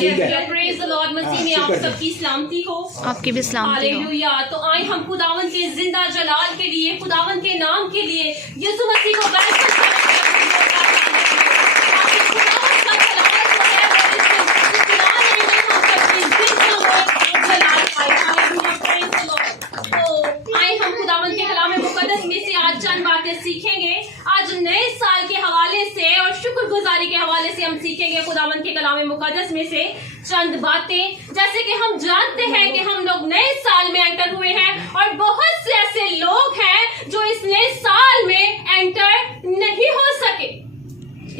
Praise the Lord. मसीह में आप सबकी सलामती हो, आपकी भी सलामती हो। हालेलुया। तो आए हम खुदावन के जिंदा जलाल के लिए, खुदावन के नाम के लिए यीशु मसीह को खुदावन के कलाम मुकद्दस में से आज चंद बातें सीखेंगे। आज नए साल के हवाले से और शुक्रगुजारी के हवाले से हम सीखेंगे खुदावन के कलाम मुकद्दस में से चंद बातें। जैसे कि हम जानते हैं कि हम लोग नए साल में एंटर हुए हैं और बहुत से ऐसे लोग हैं जो इस नए साल में एंटर नहीं हो सके।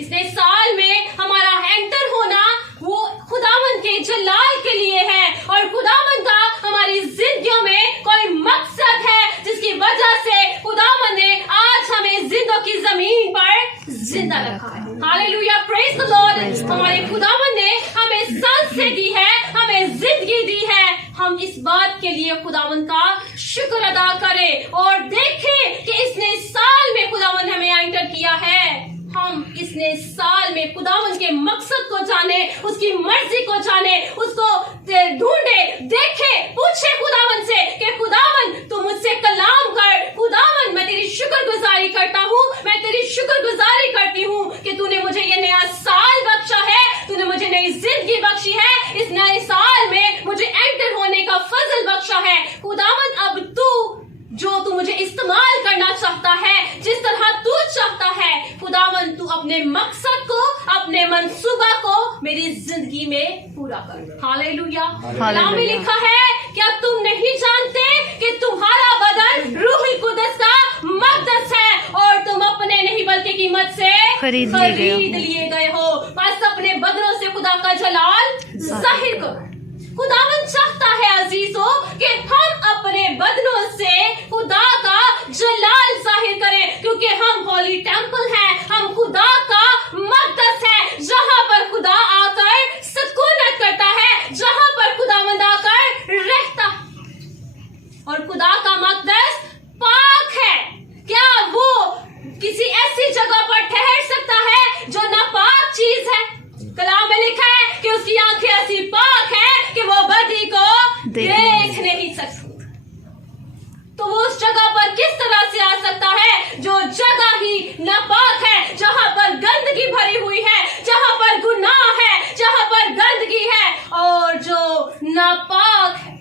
इस नए साल में हमारा एंटर होना वो खुदावन के जलाल के लिए है और खुदावन का हमारी जिंदगियों में कोई मकसद है जिसकी वजह से खुदावन ने आज हमें जिंदों की जमीन पर जिंदा रखा है। Hallelujah, praise the Lord. हमारे खुदावन ने हमें सांसें दी है, हमें जिंदगी दी है। हम इस बात के लिए खुदावन का शुक्र अदा करें और देखें कि इस नए साल में खुदावन ने हमें एंटर किया है। हम इस नए साल में खुदावन के मकसद को जाने, उसकी मर्जी को जाने, उसको ढूंढे, देखे, पूछे खुदावन से कि खुदावन तू मुझसे कलाम कर। खुदावन मैं तेरी शुक्रगुजारी करता हूँ, मैं तेरी शुक्रगुजारी करती हूँ कि तूने मुझे ये नया साल बख्शा है, तूने मुझे नई जिंदगी बख्शी है, इस नए साल में मुझे एंटर होने का फजल बख्शा है। खुदावन अब तू जो तू मुझे इस्तेमाल करना चाहता है, जिस तरह तू चाहता है, खुदावन तू अपने मकसद को, अपने मंसूबा को मेरी जिंदगी में पूरा कर। हालेलुया। कलाम में लिखा है, क्या तुम नहीं जानते कि तुम्हारा बदन रूह कुदस का मक़दस है और तुम अपने नहीं बल्कि कीमत से खरीद लिए गए हो। बस अपने बदनों से खुदा का जलाल जाहिर करो। खुदावन चाहता है अजीजों कि हम अपने बदनों से खुदा का जलाल जाहिर करें, क्योंकि हम होली टेम्पल हैं, हम खुदा का मक़दस है, जहां पर खुदा आकर सुकूनत करता है, जहां पर खुदावंद आकर रहता है। और खुदा का मक़दस पाक है। क्या वो किसी ऐसी जगह पर ठहर सकता है जो नापाक चीज है? कलाम में लिखा है कि उसकी आंखें ऐसी पाक है कि वो बदी को देख नहीं सकती। तो वो उस जगह पर किस तरह से आ सकता है जो जगह ही नापाक है, जहां पर गंदगी भरी हुई है, जहां पर गुनाह है, जहां पर गंदगी है और जो नापाक है।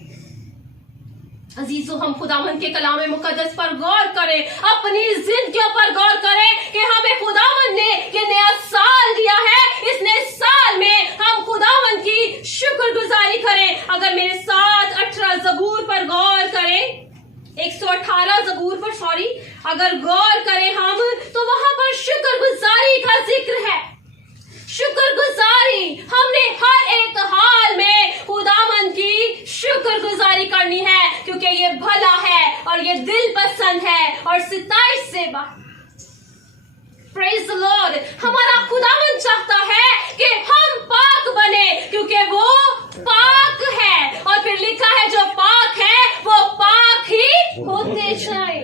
अजीजों, हम खुदावन के कलाम मुकद्दस पर गौर करें, अपनी जिंदगियों पर गौर करें कि हमें खुदावन ने ये नया साल दिया है। इस नए साल में हम खुदावन की शुक्रगुजारी करें। अगर मेरे साथ 18 ज़बूर पर गौर करें, 118 ज़बूर पर अगर गौर करें हम, तो वहां पर शुक्रगुजारी का जिक्र है। शुक्रगुजारी, हमने हर एक हाल में खुदावन की शुक्रगुजारी करनी है, क्योंकि ये भला है और ये दिल पसंद है और सिताइश से प्रेज द लॉर्ड। हमारा खुदावन चाहता है कि हम पाक बने, क्योंकि वो पाक है। और फिर लिखा है जो पाक है वो पाक ही होते जाए।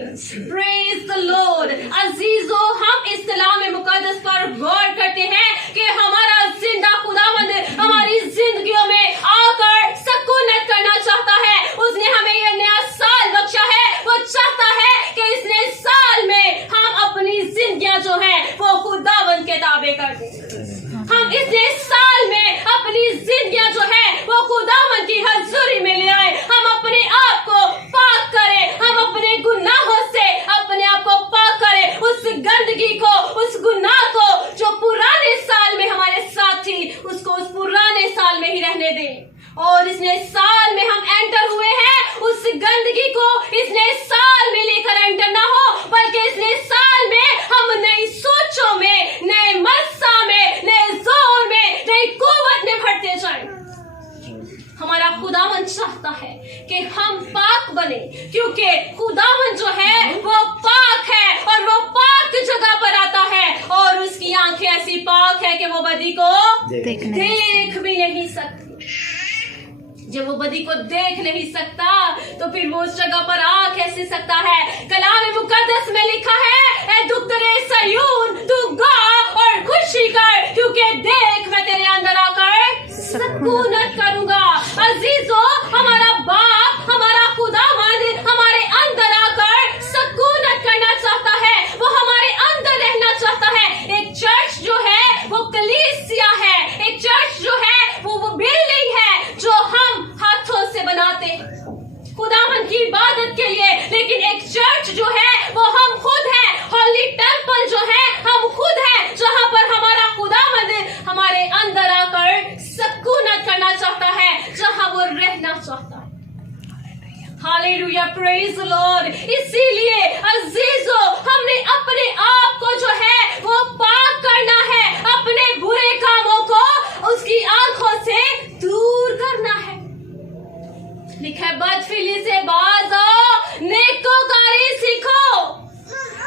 Praise the Lord. अजीजों, हम इस कलाम मुकद्दस पर गौर करते हैं कि हमारा जिंदा खुदावंद हमारी जिंदगियों में आकर सुकूनत करना चाहता है। उसने हमें यह नया साल बख्शा है। वो चाहता है कि इस नए साल में हम अपनी जिंदगियां जो है वो खुदावंद के ताबे कर दें। हम इस नए साल में अपनी जिंदगियां जो है वो खुदावंद की हजूरी में ले आए। हम अपने आप को पाक करें, हम अपने गुनाहों से अपने आप को पाक करें, उस गंदगी को, उस गुनाह को जो पुराने साल में हमारे साथ थी, उसको उस पुराने साल में ही रहने दें। और इस नए साल में हम एंटर हुए हैं, उस गंदगी को इस नए साल में लेकर एंटर ना हो, बल्कि इस नए साल में हम नई सोचों में, नए मस्सा में, नए जोर में, नई कुव्वत में बढ़ते जाएं। हमारा खुदावन चाहता है कि हम पाक बने, क्योंकि खुदावन जो है वो पाक है और वो पाक जगह पर आता है और उसकी आंखें ऐसी पाक है कि वो बदी को देख भी नहीं सकती। जब वो बदी को देख नहीं सकता तो फिर वो उस जगह पर आ कैसे सकता है? कलाम मुकद्दस में लिखा है, ए दुख्तरे सयून तू गा और खुशी कर, क्योंकि देख मैं तेरे अंदर आकर सकूनत करूंगा। अजीजों, हमारा बाप, हमारा खुदावंद हमारे अंदर आकर सकूनत करना चाहता है, वो हमारे अंदर रहना चाहता है। एक चर्च जो है वो कलीसिया है, एक चर्च जो है वो बिल्डिंग है जो हम हाथों से बनाते खुदावंद की इबादत के लिए, लेकिन एक चर्च जो है वो हम खुद हैं। होली टेम्पल जो है हम खुद हैं, जहां पर हमारा खुदावंद हमारे अंदर आकर सकूनत करना चाहता है, जहां वो रहना चाहता है। Hallelujah, praise the Lord. इसीलिए अजीजों, हमने अपने आप को जो है वो पाक करना है, अपने बुरे कामों को उसकी आंखों से दूर करना है। लिखा है, बदफिली से बाज आओ, नेकोकारी सीखो।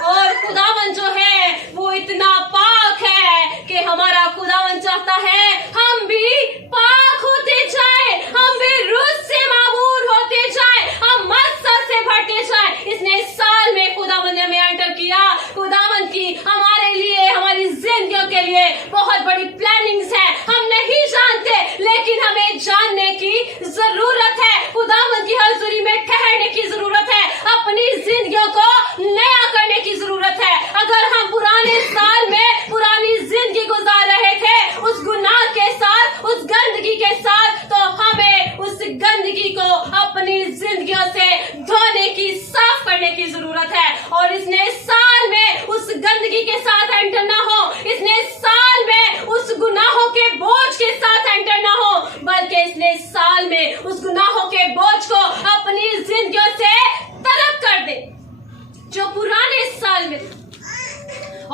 और खुदावन जो है वो इतना पाक है कि हमारा खुदावन चाहता है हम भी पाक होते जाए, हम भी रूह से मामूर होते जाए, हम मस्सा से भरते जाए। इसने इस साल में खुदावन ने हमें एंटर किया। खुदावन की हमारे लिए, हमारी जिंदगियों के लिए बहुत बड़ी प्लानिंग्स है। हम नहीं जानते, लेकिन हमें जानने की जरूरत है। खुदावन की हजूरी में ठहरने की जरूरत है, अपनी जिंदगियों को नया करने की जरूरत है। अगर हम पुराने साल में पुरानी जिंदगी गुजार रहे थे उस गुनाह के साथ, उस गंदगी के साथ, तो हमें उस गंदगी को अपनी जिंदगियों से धोने की, साफ करने की जरूरत है। और इसने साल में उस गंदगी के साथ एंटर ना हो, इसने साल में उस गुनाहों के बोझ के साथ एंटर ना हो, बल्कि इसने साल में उस गुनाहों के बोझ को अपनी जिंदगियों से तरक कर दे जो पुराने साल में।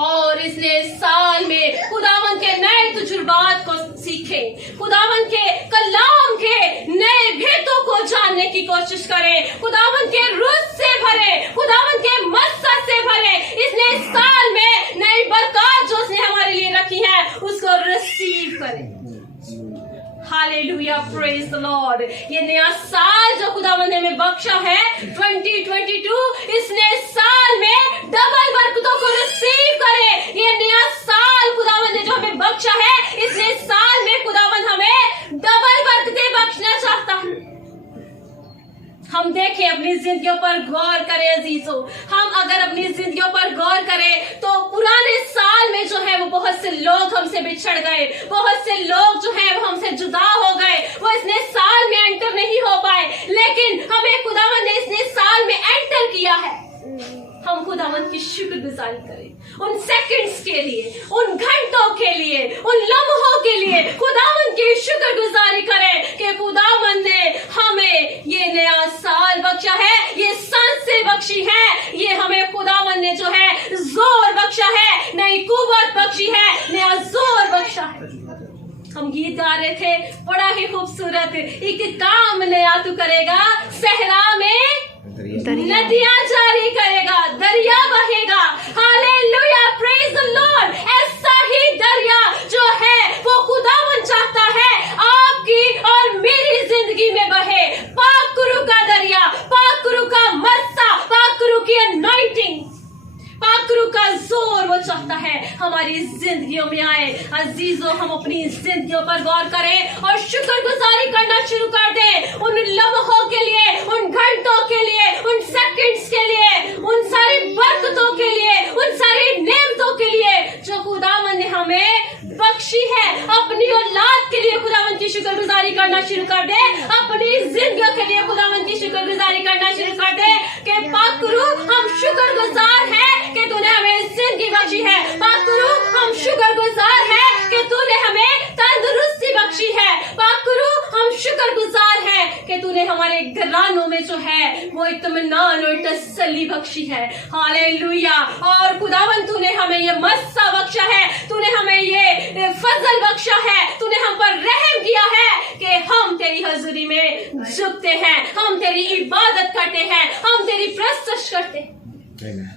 और इसने साल में खुदावन के नए तजुर्बात को सीखे, खुदावन के कलाम के नए भेदों को जानने की कोशिश करें, खुदावन के रूह से भरे, खुदावन के मस्सा से भरे। इसने साल में नई बरकत जो उसने हमारे लिए रखी है उसको रिसीव करें। Hallelujah, praise the Lord. ये नया साल जो खुदावंद ने हमें बख्शा है 2022, इसने साल में डबल बरकतों को रिसीव करे। ये नया साल खुदावंद ने जो हमें बख्शा है, इसने साल में खुदावंद हमें डबल बरकतें बख्शना चाहता है। हम देखें, अपनी जिंदगियों पर गौर करें अजीजों। हम अगर अपनी जिंदगियों पर गौर करें तो पुराने साल में जो है वो बहुत से लोग हमसे बिछड़ गए, बहुत से लोग जो है वो हमसे जुदा हो गए, वो इसने साल में एंटर नहीं हो पाए। लेकिन हमें खुदावंद ने इसने साल में एंटर किया है। हम खुदावंद की शुक्रगुजारी करें उन सेकंड्स के लिए, उन घंटों के लिए, उन लम्हों के लिए। खुदावंद की शुक्रगुजारी करें कि खुदावंद ने हमें ये नया साल बख्शा है, ये सांसें बख्शी है, ये हमें खुदावंद ने जो है जोर बख्शा है, नई कुव्वत बख्शी है, नया जोर बख्शा है। हम गीत गा रहे थे, बड़ा ही खूबसूरत, एक काम नया तू करेगा, सहरा में नदियां जारी करेगा, दरिया बहेगा। Hallelujah, praise the Lord. ऐसा ही दरिया जो है वो खुदावंद चाहता है आपकी और मेरी जिंदगी में बहे। पाकरू का दरिया, पाकरू का मस्सा, पाकरू की अनॉइंटिंग, पाकरू का जोर वो चाहता है हमारी जिंदगियों में आए। अजीजों, हम अपनी जिंदगियों पर गौर करें और शुक्रगुजारी करना शुरू कर दें उन लम्हों के लिए, उन घंटों के लिए, उन सेकंड्स के लिए, उन सारी बरकतों के लिए, उन सारी नेमतों के लिए जो खुदावंद ने हमें बख्शी है। अपनी औलाद के लिए खुदावंद की शुक्रगुजारी करना शुरू कर दे, अपनी जिंदगियों के लिए खुदावंद की शुक्रगुजारी करना शुरू कर दे कि पाकरू, हम शुक्रगुजार हैं कि तूने हमें जिंदगी बख्शी है। पाकरू, हम शुक्रगुजार हैं कि तूने हमें तंदुरुस्ती बख्शी है। पाकरू, हम शुक्रगुजार हैं कि तूने हमारे घरानों में जो है वो इत्मीनान और तसल्ली बख्शी है। हालेलुया। और खुदावंद, तूने हमें ये मस्सा बख्शा है, तूने हमें ये फजल बख्शा है, तूने हम पर रहम किया है कि हम तेरी हजूरी में झुकते हैं, हम तेरी इबादत करते हैं, हम तेरी प्रस्तुत करते हैं।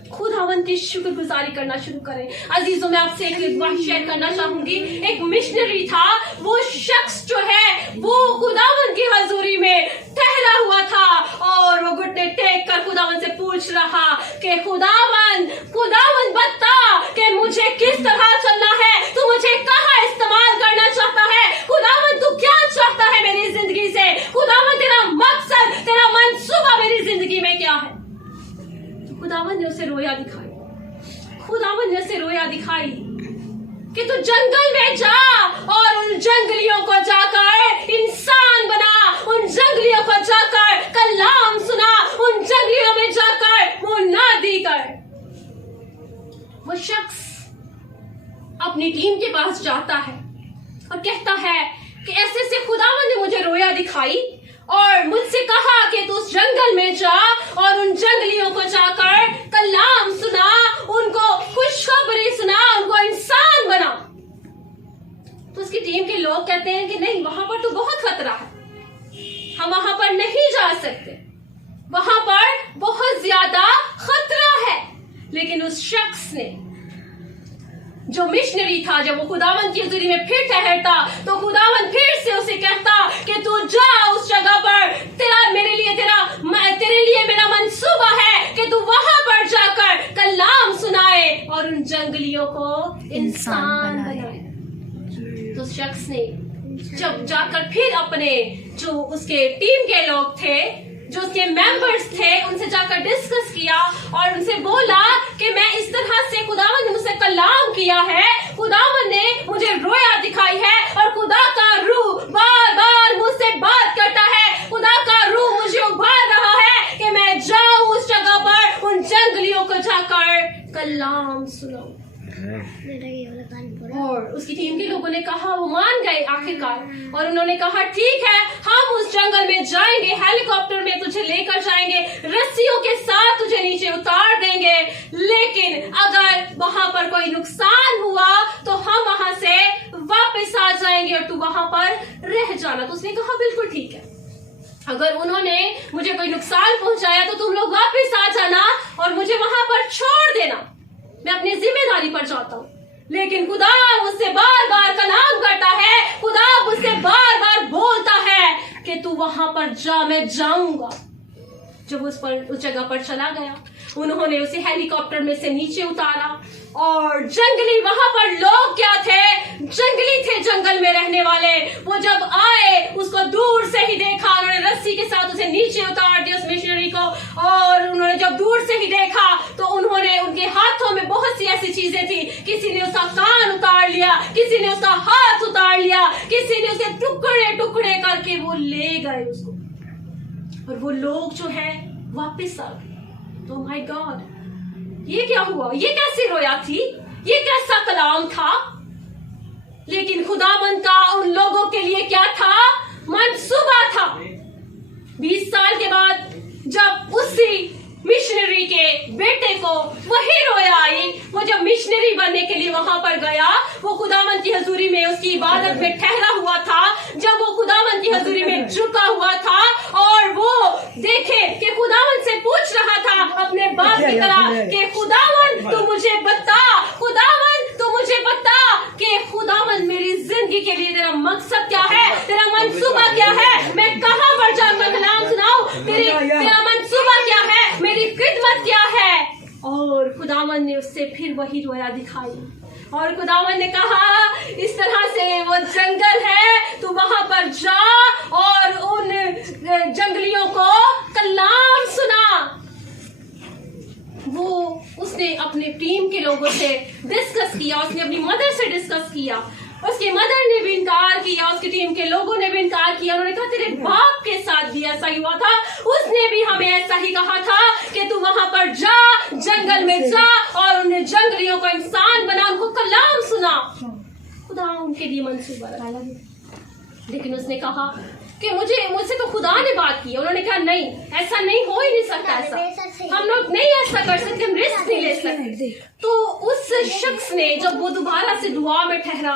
खुदावंद की शुक्रगुजारी करना शुरू करें। अजीजों, मैं आपसे एक बात शेयर करना चाहूंगी। एक मिशनरी था, वो शख्स जो है वो खुदावंद की हजूरी में ठहरा हुआ था और वो घुटने टेक कर खुदावंद से पूछ रहा कि खुदावंद बता कि मुझे किस तरह चलना है, तू मुझे कहाँ इस्तेमाल करना चाहता है, खुदावंद तू क्या उसे रोया दिखाई, खुदावन ने उसे रोया दिखाई कि तू जंगल में जा और उन जंगलियों को जाकर इंसान बना, उन जंगलियों को जाकर कलाम सुना, उन जंगलियों में जाकर मुनादी कर। वो शख्स अपनी टीम के पास जाता है और कहता है कि ऐसे से खुदावन ने मुझे रोया दिखाई और मुझसे कहा कि तू उस जंगल में जा और उन जंगलियों को जाकर कलाम सुना, उनको खुशखबरी सुना, उनको इंसान बना। तो उसकी टीम के लोग कहते हैं कि नहीं, वहां पर तो बहुत खतरा है, हम वहां पर नहीं जा सकते, वहां पर बहुत ज्यादा खतरा है। लेकिन उस शख्स ने, जो मिशनरी था, जब वो खुदावन की हुजूरी में फिर ठहरता तो खुदावन फिर से उसे कहता कि तू जा उस जगह पर, तेरे लिए मेरा मंसूबा है कि तू वहां पर जाकर कलाम सुनाए और उन जंगलियों को इंसान बनाए। तो उस शख्स ने जब जाकर फिर अपने जो उसके टीम के लोग थे, जो उसके मेंबर्स थे, उनसे जाकर डिस्कस किया और उनसे बोला कि मैं इस तरह से, खुदावन ने मुझसे कलाम किया है, खुदावन ने मुझे रोया दिखाई है और खुदा का रूह बार बार मुझसे बात करता है, खुदा का रूह मुझे उभार रहा है कि मैं जाऊं उस जगह पर, उन जंगलियों को जाकर कलाम सुनाऊं। और उसकी टीम के लोगों ने कहा, वो मान गए आखिरकार, और उन्होंने कहा ठीक है, हम उस जंगल में जाएंगे, हेलीकॉप्टर में तुझे लेकर जाएंगे, रस्सियों के साथ तुझे नीचे उतार देंगे, लेकिन अगर वहां पर कोई नुकसान हुआ तो हम वहां से वापस आ जाएंगे और तू वहां पर रह जाना। तो उसने कहा बिल्कुल ठीक है, अगर उन्होंने मुझे कोई नुकसान पहुंचाया तो तुम लोग वापस आ जाना और मुझे वहां पर छोड़ देना, मैं अपनी जिम्मेदारी पर जाता हूँ। लेकिन खुदा मुझसे बार बार कलाम करता है, खुदा मुझसे बार बार बोलता है कि तू वहां पर जा, मैं जाऊंगा। जब उस जगह पर चला गया, उन्होंने उसे हेलीकॉप्टर में से नीचे उतारा और जंगली, वहां पर लोग क्या थे, जंगली थे, जंगल में रहने वाले। वो जब आए, उसको दूर से ही देखा, उन्होंने रस्सी के साथ उसे नीचे उतार दिया, उस मिशनरी को, और उन्होंने जब दूर से ही देखा तो उन्होंने, उनके हाथों में बहुत सी ऐसी चीजें थी, किसी ने उसका कान उतार लिया, किसी ने उसका हाथ उतार लिया, किसी ने उसके टुकड़े टुकड़े करके वो ले गए उसको, और वो लोग जो है वापस आ गए। तो माय गॉड, ये क्या हुआ, ये कैसी रोया थी, ये कैसा कलाम था। लेकिन खुदावंद का उन लोगों के लिए क्या था, मंसूबा था। 20 साल के बाद जब उसी मिशनरी के बेटे को वही रोया आई, वो जब मिशनरी बनने के लिए वहां पर गया, वो खुदावंद की हजूरी में उसकी इबादत में ठहरा हुआ था, जब वो खुदावंद की हजूरी में झुका हुआ था और वो देखे कि खुदावंद से पूछ रहा था अपने बाप की तरह कि खुदावंद तू मुझे बता, खुदावंद तू मुझे बता कि खुदावंद मेरी जिंदगी के लिए तेरा मकसद क्या है, तेरा मंसूबा क्या है, मैं कहां पर जाकर कलाम सुनाऊं, तेरा मंसूबा क्या है, मेरी खिदमत क्या है। और खुदावंद ने उससे फिर वही रोया दिखाई और खुदावंद ने कहा, इस तरह से वो जंगल है, तू वहां पर जा और उन जंगलियों को कलाम सुना। वो उसने अपने टीम के लोगों से डिस्कस किया, उसने अपनी मदर से डिस्कस किया, उसकी मदर ने भी इनकार किया, उसकी टीम के लोगों ने भी इनकार किया। उन्होंने कहा तेरे बाप के साथ भी ऐसा ही हुआ था, उसने भी हमें ऐसा ही कहा था कि तू वहां पर जा, जंगल में जा और उन जंगलियों को इंसान बना, उनको कलाम सुना। खुदा उनके लिए मंसूबा रखा। लेकिन उसने कहा कि मुझसे तो खुदा ने बात की। उन्होंने कहा नहीं, ऐसा नहीं, हो ही नहीं सकता, ऐसा हम लोग नहीं ऐसा कर सकते, हम रिस्क नहीं ले सकते। तो उस शख्स ने जब वो दोबारा से दुआ में ठहरा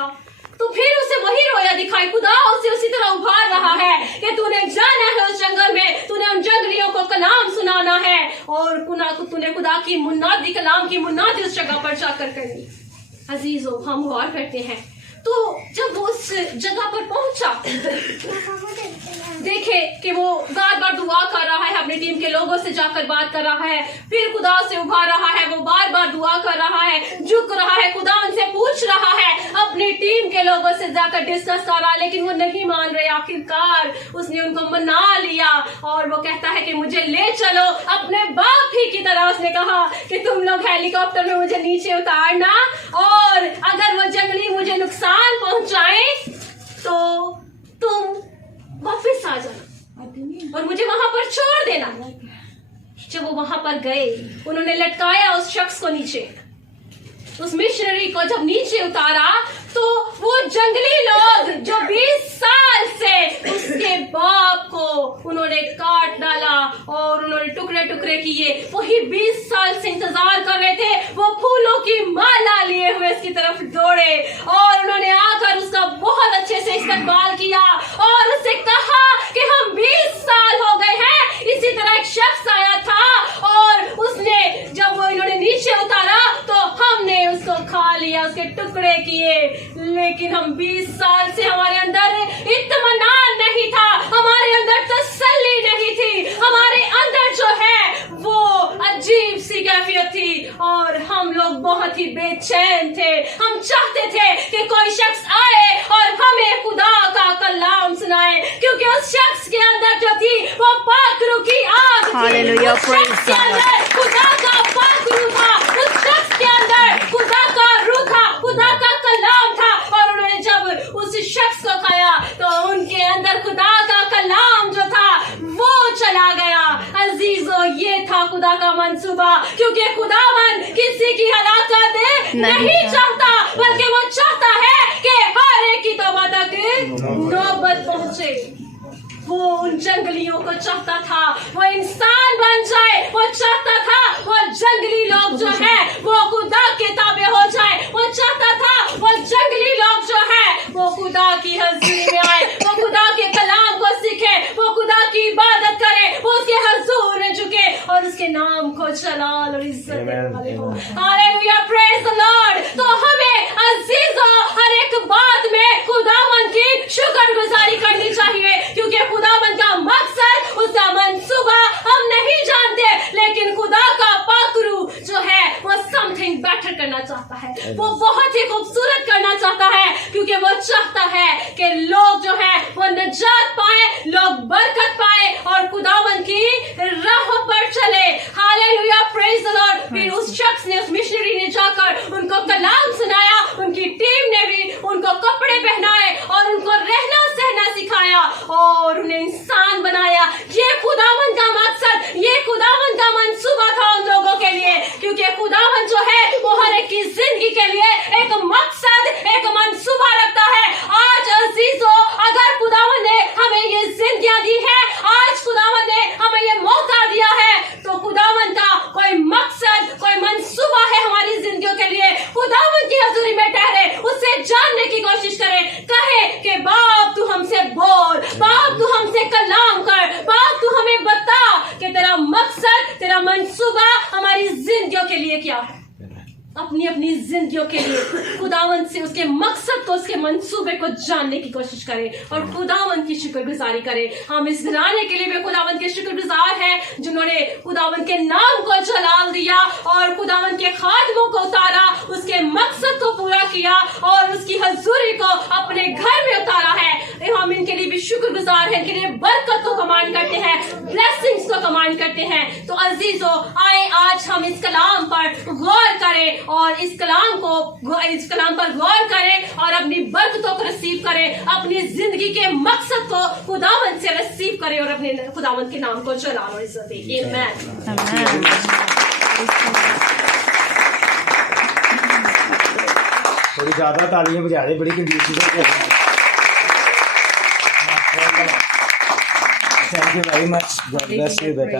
तो फिर उसे वही रोया दिखाई, खुदा उसे उसी तरह उभार रहा है कि तूने जाना है उस जंगल में, तूने उन जंगलियों को कलाम सुनाना है और तूने खुदा की मुनादी, कलाम की मुनादी उस जगह पर जाकर करनी। अजीजों, हम गौर करते हैं तो जब वो उस जगह पर पहुंचा, देखे कि वो बार बार दुआ कर रहा है, अपनी टीम के लोगों से जाकर बात कर रहा है, फिर खुदा से उभार रहा है, वो बार बार दुआ कर रहा है, झुक रहा है, खुदा उनसे पूछ रहा है, अपनी टीम के लोगों से जाकर डिस्कस कर रहा है, लेकिन वो नहीं मान रहे। आखिरकार उसने उनको मना लिया और वो कहता है कि मुझे ले चलो अपने बाप ही की तरह। उसने कहा कि तुम लोग हेलीकॉप्टर में मुझे नीचे उतारना, और अगर वो जंगली मुझे नुकसान पहुंचाए तो तुम वापस आ जाना और मुझे वहां पर छोड़ देना। जब वो वहां पर गए, उन्होंने लटकाया उस शख्स को नीचे, उस मिशनरी को जब नीचे उतारा तो वो जंगली लोग जो 20 साल से उसके बाप को उन्होंने काट डाला और उन्होंने टुकड़े टुकड़े किए, वही 20 साल से इंतजार कर रहे थे। वो फूलों की माला लिए हुए इसकी तरफ दौड़े और उन्होंने आकर उसका बहुत अच्छे से इस्तकबाल किया और उससे कहा कि हम 20 साल हो गए हैं। इसी तरह एक शख्स आया था और उसने जब वो इन्होंने नीचे उतारा तो हमने उसको खा लिया, उसके टुकड़े किए, लेकिन हम 20 साल से हमारे अंदर इत्मीनान नहीं था, हमारे अंदर तसल्ली नहीं थी, हमारे अंदर जो है वो अजीब सी कैफियत थी और हम लोग बहुत ही बेचैन थे। हम चाहते थे कि कोई शख्स आए और हमें खुदा का कलाम सुनाए, क्योंकि उस शख्स के अंदर जो थी वो पाक रूह की आग थी। Hallelujah, उस शख्स के अंदर खुदा का पाक रूह था, उस शख्स के अंदर खुदा का रूह था, खुदा का कलाम था। और उन्होंने जब उस शख्स को खाया तो उनके अंदर खुदा का कलाम जो था वो चला गया। अजीजों, ये था खुदा का मंसूबा, क्योंकि खुदावन किसी की हलाकत नहीं चाहता, बल्कि वो चाहता है कि हर एक की तौबा तक नौबत पहुंचे। वो उन जंगलियों को चाहता था वो इंसान बन जाए, वो चाहता था वो जंगली लोग जो है वो खुदा के ताबे हो जाए, वो चाहता था वो जंगली लोग जो है वो खुदा की हजूरी में आए, वो खुदा के कलाम को सीखे, वो खुदा की इबादत करे, वो उसके हजूर में झुके और उसके नाम को जलाल और इज्जत वाले हो। Hallelujah, praise the Lord. तो हमें अजीजों हर एक बात में खुदावन की शुक्रगुजारी करनी चाहिए, क्योंकि खुदावन का मकसद, उसका मंसूबा हम नहीं जानते, लेकिन खुदा का पाकरू जो है वो समथिंग बेटर करना चाहता है, वो बहुत ही खूबसूरत करना चाहता है, क्योंकि वो चाहता है कि लोग जो है वो निजात पाए, लोग बरकत पाए और खुदावन की राहों पर चले। Hallelujah, praise the Lord. फिर उस शख्स ने, उस मिशनरी ने जाकर उनको कलाम सुनाया, उनकी टीम ने भी उनको कपड़े पहनाए और उनको रहना सहना सिखाया और उन्हें इंसान बनाया। ये खुदावन का मकसद, ये खुदावन का मंसूबा था उन लोगों के लिए, क्योंकि खुदावन जो है वो हर एक की जिंदगी के लिए एक मकसद, एक मंसूबा रखता है। आज अजीजों, अगर खुदावन ने हमें ये जिंदगियां दी है, आज खुदावन ने हमें ये मौका दिया है, तो खुदावन का कोई मकसद, कोई मंसूबा है हमारी जिंदगियों के लिए। खुदावन की हजूरी में ठहरे, उससे जानने की कोशिश करें, कहे कि बाप तू हमसे बोल, बाप तू हमसे कलाम कर, बाप तू हमें बता कि तेरा मकसद, तेरा मंसूबा हमारी जिंदगियों के लिए क्या है। अपनी अपनी जिंदगियों के लिए खुदावन से उसके मकसद को, उसके मंसूबे को जानने की कोशिश करें और खुदावन की शुक्रगुजारी करें। हम इस घराने के लिए भी खुदावन के शुक्रगुजार हैं, जिन्होंने खुदावन के नाम को जलाल दिया और खुदावन के खादमों को उतारा, उसके मकसद को पूरा किया और उसकी हजूरी को अपने घर में उतारा है। हम इनके लिए भी शुक्रगुजार हैं, इनके लिए बरकत को कमांड करते हैं, ब्लेसिंग्स को कमांड करते हैं। तो अजीजों, आए आज हम इस कलाम पर गौर करें और इस कलाम पर गौर करें और अपनी बरकतों को रिसीव करें, अपनी जिंदगी के मकसद को खुदावंद से रिसीव करें और अपने खुदावंद के नाम को जलाल और इज्जत दें। आमीन। थोड़ी ज्यादा तालियां बजा दे, बड़ी कंजूसी से। Thank you very much, God bless you बेटा।